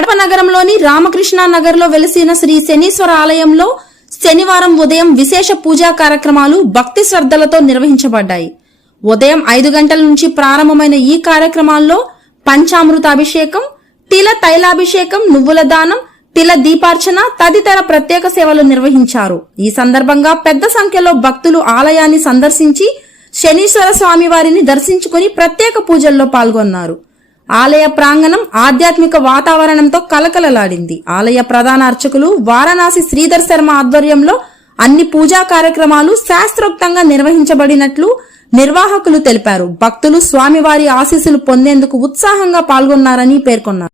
కడప నగరంలోని రామకృష్ణ నగర్ లో వెలిసిన శ్రీ శనీశ్వర ఆలయంలో శనివారం ఉదయం విశేష పూజా కార్యక్రమాలు భక్తి శ్రద్ధలతో నిర్వహించబడ్డాయి. ఉదయం 5 గంటల నుంచి ప్రారంభమైన ఈ కార్యక్రమాల్లో పంచామృత అభిషేకం, తిల తైలాభిషేకం, నువ్వుల దానం, తిల దీపార్చన తదితర ప్రత్యేక సేవలు నిర్వహించారు. ఈ సందర్భంగా పెద్ద సంఖ్యలో భక్తులు ఆలయాన్ని సందర్శించి శనీశ్వర స్వామి వారిని దర్శించుకుని ప్రత్యేక పూజల్లో పాల్గొన్నారు. ఆలయ ప్రాంగణం ఆధ్యాత్మిక వాతావరణంతో కలకలలాడింది. ఆలయ ప్రధాన అర్చకులు వారణాసి శ్రీధర్ శర్మ ఆధ్వర్యంలో అన్ని పూజా కార్యక్రమాలు శాస్త్రోక్తంగా నిర్వహించబడినట్లు నిర్వాహకులు తెలిపారు. భక్తులు స్వామివారి ఆశీస్సులు పొందేందుకు ఉత్సాహంగా పాల్గొన్నారని పేర్కొన్నారు.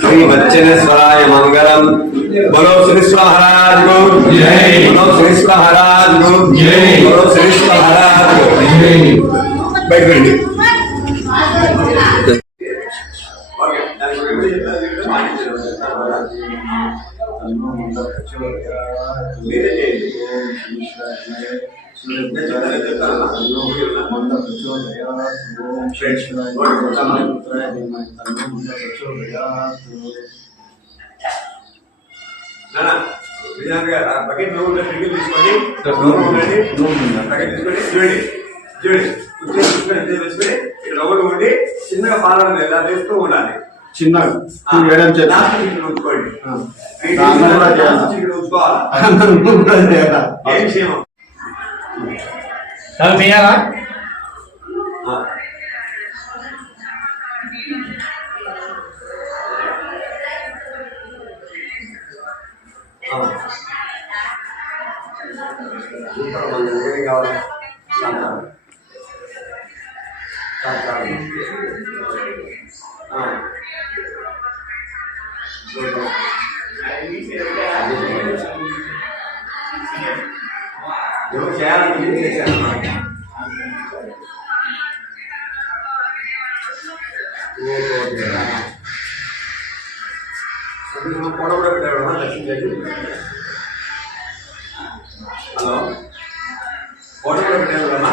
श्री मच्चनेश्वराय मंगलम। बोलो श्रीश्वर महाराज को जय। बोलो श्रीश्वर महाराज को जय। बोलो श्रीश्वर महाराज को जय। बैठ बैठ బకెట్ తీసుకొని రవ్వలు ఉండి చిన్నగా పాలన ఎలా వేస్తూ ఉండాలి. చిన్నగా హలో ఫోటో కూడా పెట్టాను కదమ్మా.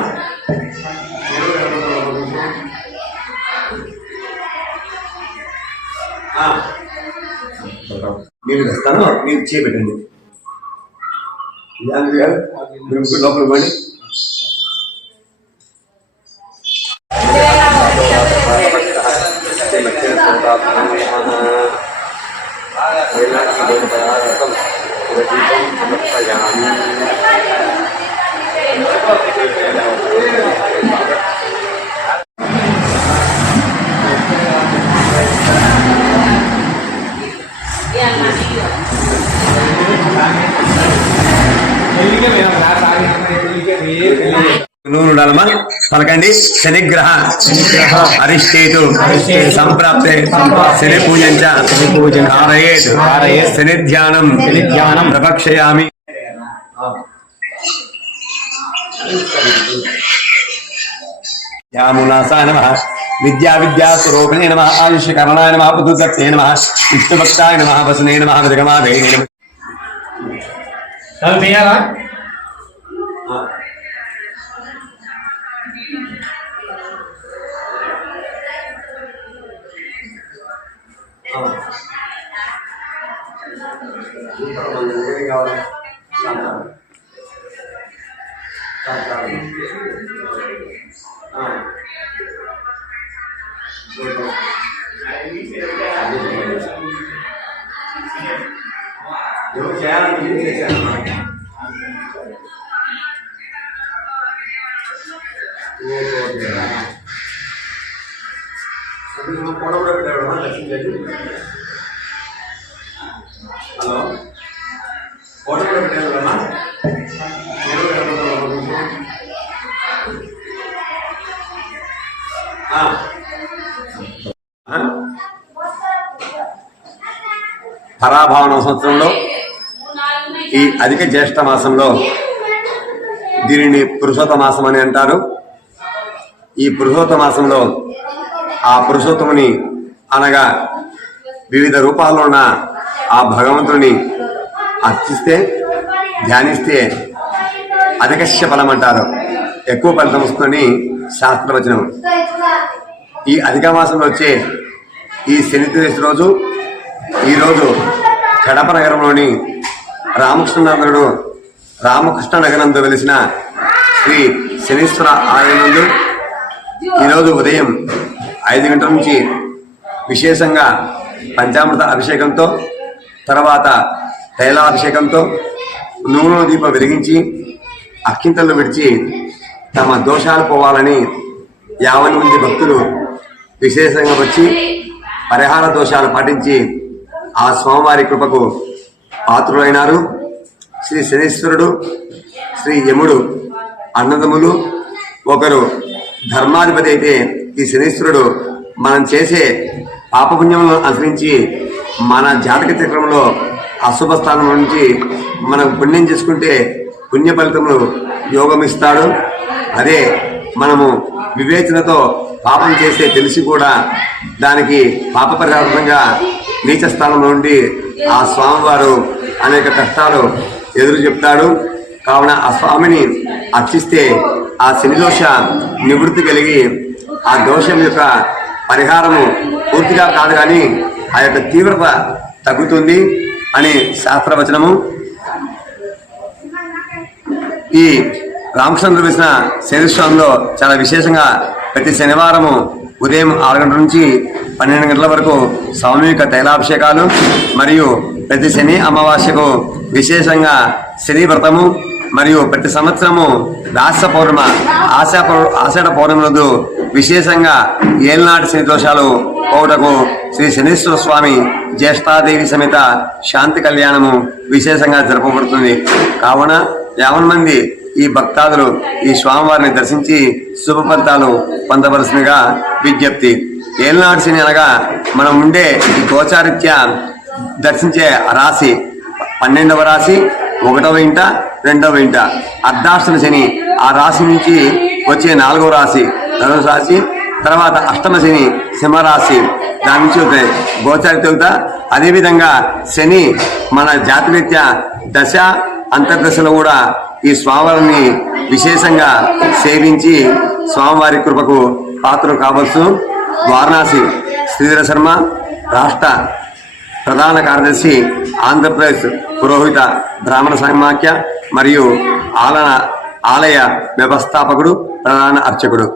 నేను ఇస్తాను, మీరు చేపెట్టండి. లోపల ఇవ్వండి. నూనెడలమా పలకండి. శనిగ్రహ అరిష్టేతు సంప్రాప్తే శని పూజంచ కారయేత్ శని ధ్యానం ప్రపక్షయామి. యామునాసాయ నమః. విద్యాస్వరూపిణే నమః. ఆయుష్యకరణాయ నమః. పుదుగత్తే నమః. ఇష్టభక్తాయ నమః. వసనే నమః. విరగమాదే నమః. హలో ఫోటో కూడా పెట్టాను కదమ్మా. పరాభావన సంవత్సరంలో ఈ అధిక జ్యేష్ఠ మాసంలో దీనిని పురుషోత్తమ మాసం అని అంటారు. ఈ పురుషోత్తమ మాసంలో ఆ పురుషోత్తముని అనగా వివిధ రూపాల్లో ఉన్న ఆ భగవంతుని అర్చిస్తే ధ్యానిస్తే అధికస్య ఫలం అంటారు, ఎక్కువ ఫలితం వస్తుందని శాస్త్రవచనం. ఈ అధిక మాసంలో వచ్చే ఈ శని త్రయోదశి రోజు ఈరోజు కడప నగరంలోని రామకృష్ణ నగరంలో వెలిసిన శ్రీ శనీశ్వర ఆలయం ఈరోజు ఉదయం 5 గంటల నుంచి విశేషంగా పంచామృత అభిషేకంతో, తర్వాత తైలాభిషేకంతో నూనె దీపం వెలిగించి అక్కింతలు విడిచి తమ దోషాలు పోవాలని 50 మంది భక్తులు విశేషంగా వచ్చి పరిహార దోషాలు పాటించి ఆ స్వామివారి కృపకు పాత్రులైనారు. శ్రీ శనీశ్వరుడు, శ్రీ యముడు అన్నదమ్ములు. ఒకరు ధర్మాధిపతి అయితే ఈ శనీశ్వరుడు మనం చేసే పాపపుణ్యములను అనుసరించి మన జాతక చక్రంలో అశుభ స్థానం నుంచి మనం పుణ్యం చేసుకుంటే పుణ్య ఫలితములు యోగమిస్తాడు. అదే మనము వివేచనతో పాపం చేస్తే తెలిసి కూడా దానికి పాప పరిహారంగా నీచ స్థానంలో ఉండి ఆ స్వామివారు అనేక కష్టాలు ఎదురు చెప్తాడు. కావున ఆ స్వామిని అర్చిస్తే ఆ శని దోష నివృత్తి కలిగి ఆ దోషం యొక్క పరిహారము పూర్తిగా కాదు కానీ ఆ యొక్క తీవ్రత తగ్గుతుంది అని శాస్త్రవచనము. ఈ రామకృష్ణ వేసిన శనిస్వామిలో చాలా విశేషంగా ప్రతి శనివారము ఉదయం 6 గంటల నుంచి 12 గంటల వరకు సామూహిక తైలాభిషేకాలు మరియు ప్రతి శని అమావాస్యకు విశేషంగా శని వ్రతము మరియు ప్రతి సంవత్సరము రాష్ట్ర పౌర్ణమ ఆషాఢ పౌర్ణములందు విశేషంగా ఏలనాటి శని దోషాలు పోవుటకు శ్రీ శనీశ్వర స్వామి జ్యేష్ఠాదేవి సమేత శాంతి కళ్యాణము విశేషంగా జరపబడుతుంది. కావున 50 మంది ఈ భక్తాదులు ఈ స్వామివారిని దర్శించి శుభ ఫలితాలు పొందవలసిందిగా విజ్ఞప్తి. ఏలనాటి శని అనగా మనం ఉండే ఈ గోచారిత్య దర్శించే రాశి 12వ రాశి, 1వ ఇంట, 2వ ఇంట. అర్ధాష్టమ శని ఆ రాశి నుంచి వచ్చే 4వ రాశి ధనుసు రాశి, తర్వాత అష్టమ శని సింహరాశి, దాని నుంచి అవుతాయి గోచారిత. అదేవిధంగా శని మన జాతరీత్యా దశ అంతర్దశలో కూడా ఈ స్వామివారిని విశేషంగా సేవించి స్వామివారి కృపకు పాత్రలు కావచ్చు. వారణాసి శ్రీధర శర్మ రాష్ట్ర ప్రధాన కార్యదర్శి, ఆంధ్రప్రదేశ్ పురోహిత బ్రాహ్మణ సమాఖ్య మరియు ఆలయ వ్యవస్థాపకుడు, ప్రధాన అర్చకుడు.